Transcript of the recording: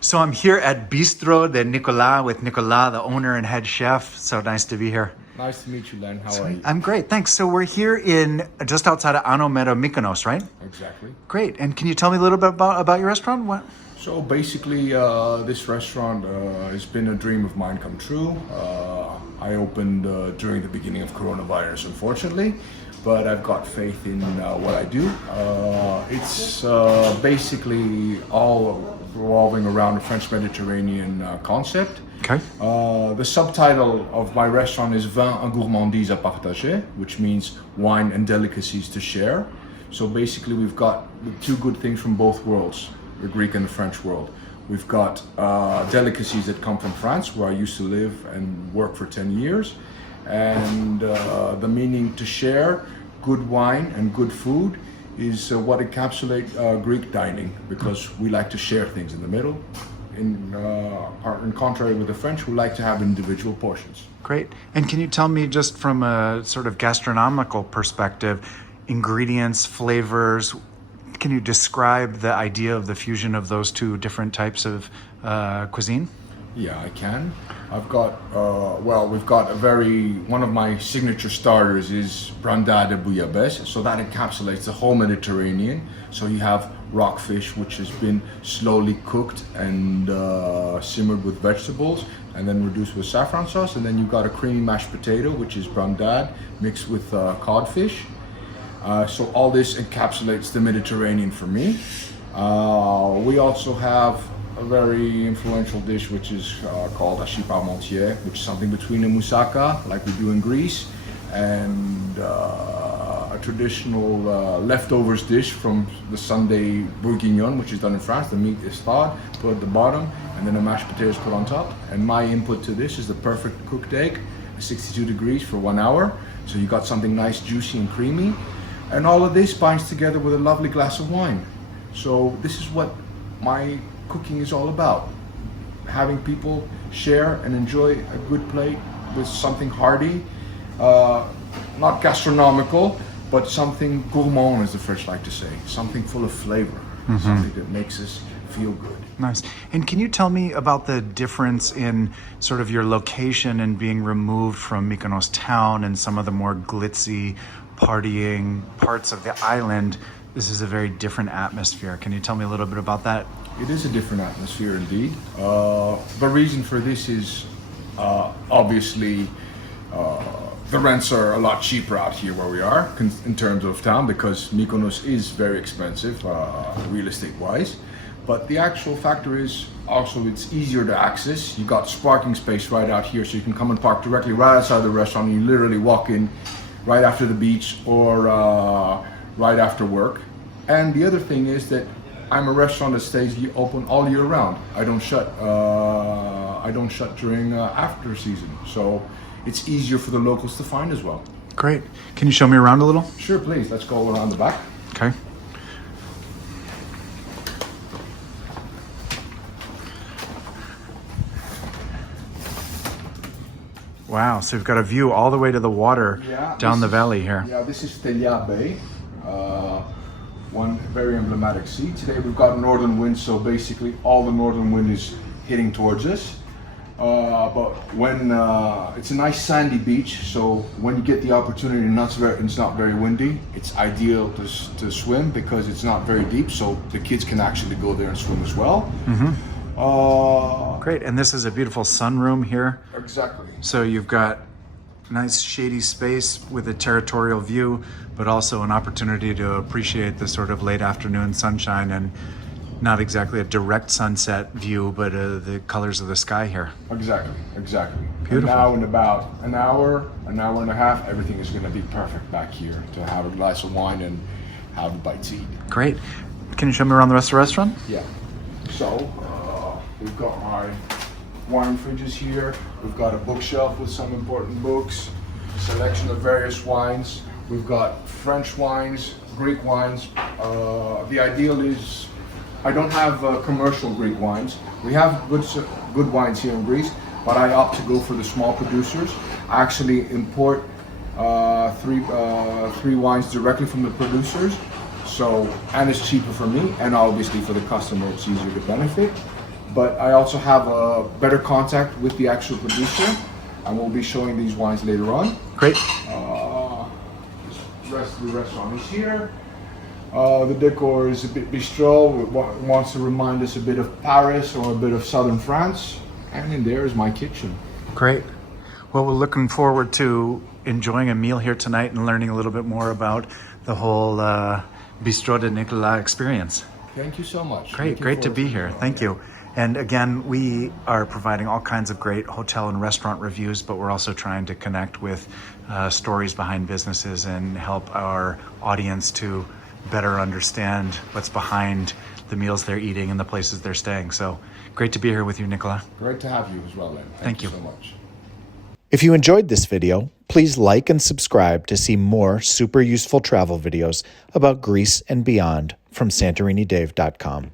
So I'm here at Bistrot de Nicolas with Nicolas, the owner and head chef. So nice to be here. Nice to meet you, Len. How are you? I'm great, thanks. So we're here in just outside of Anomero, Mykonos, right? Exactly. Great. And can you tell me a little bit about your restaurant? What? So basically, this restaurant has been a dream of mine come true. I opened during the beginning of coronavirus, unfortunately, but I've got faith in what I do. It's basically all revolving around a French Mediterranean concept. Okay. The subtitle of my restaurant is Vin et gourmandise à partager, which means wine and delicacies to share. So basically, we've got the two good things from both worlds, the Greek and the French world. We've got delicacies that come from France, where I used to live and work for 10 years. And the meaning to share good wine and good food is what encapsulates Greek dining, because we like to share things in the middle. In contrary with the French, who like to have individual portions. Great. And can you tell me, just from a sort of gastronomical perspective, ingredients, flavors, can you describe the idea of the fusion of those two different types of cuisine? Yeah, I can. I've got, we've got one of my signature starters is brandade de bouillabaisse, so that encapsulates the whole Mediterranean. So you have rockfish, which has been slowly cooked and simmered with vegetables, and then reduced with saffron sauce, and then you've got a creamy mashed potato, which is brandade, mixed with codfish. So all this encapsulates the Mediterranean for me. We also have a very influential dish which is called hachis parmentier, which is something between a moussaka, like we do in Greece, and a traditional leftovers dish from the Sunday bourguignon, which is done in France. The meat is thawed, put at the bottom, and then the mashed potatoes put on top. And my input to this is the perfect cooked egg, 62 degrees for 1 hour. So you got something nice, juicy and creamy. And all of this binds together with a lovely glass of wine. So this is what my cooking is all about. Having people share and enjoy a good plate with something hearty, not gastronomical, but something gourmand, as the French like to say, something full of flavor, something that makes us feel good. Nice. And can you tell me about the difference in sort of your location and being removed from Mykonos town and some of the more glitzy, partying parts of the island? This is a very different atmosphere. Can you tell me a little bit about that? It is a different atmosphere indeed. The reason for this is obviously the rents are a lot cheaper out here where we are in terms of town, because Mykonos is very expensive real estate wise. But the actual factor is also it's easier to access. You got parking space right out here, so you can come and park directly right outside the restaurant. You literally walk in right after the beach or right after work. And the other thing is that I'm a restaurant that stays open all year round. I don't shut. I don't shut during after season, so it's easier for the locals to find as well. Great. Can you show me around a little? Sure, please. Let's go around the back. Okay. Wow, so we've got a view all the way to the water down the valley here. Yeah, this is Telia Bay, one very emblematic sea. Today we've got northern wind, so basically all the northern wind is hitting towards us. But when it's a nice sandy beach, so when you get the opportunity and it's not very windy, it's ideal to swim because it's not very deep, so the kids can actually go there and swim as well. Great, and this is a beautiful sunroom here. Exactly. So you've got nice shady space with a territorial view, but also an opportunity to appreciate the sort of late afternoon sunshine and not exactly a direct sunset view, but the colors of the sky here. Exactly. Beautiful. And now in about an hour and a half, everything is going to be perfect back here to have a glass of wine and have a bite to eat. Great. Can you show me around the rest of the restaurant? Yeah. So we've got my wine fridges here. We've got a bookshelf with some important books, a selection of various wines. We've got French wines, Greek wines. The ideal is I don't have commercial Greek wines. We have good wines here in Greece, but I opt to go for the small producers. I actually import three wines directly from the producers. So, and it's cheaper for me, and obviously for the customer, it's easier to benefit. but I also have a better contact with the actual producer, and we'll be showing these wines later on. Great. The rest of the restaurant is here. The decor is a bit bistro. It wants to remind us a bit of Paris or a bit of southern France. And in there is my kitchen. Great. Well, we're looking forward to enjoying a meal here tonight and learning a little bit more about the whole Bistrot de Nicolas experience. Thank you so much. Great to be here. Thank you. And again, we are providing all kinds of great hotel and restaurant reviews, but we're also trying to connect with stories behind businesses and help our audience to better understand what's behind the meals they're eating and the places they're staying. So great to be here with you, Nicolas. Great to have you as well, Len. Thank you so much. If you enjoyed this video, please like and subscribe to see more super useful travel videos about Greece and beyond from SantoriniDave.com.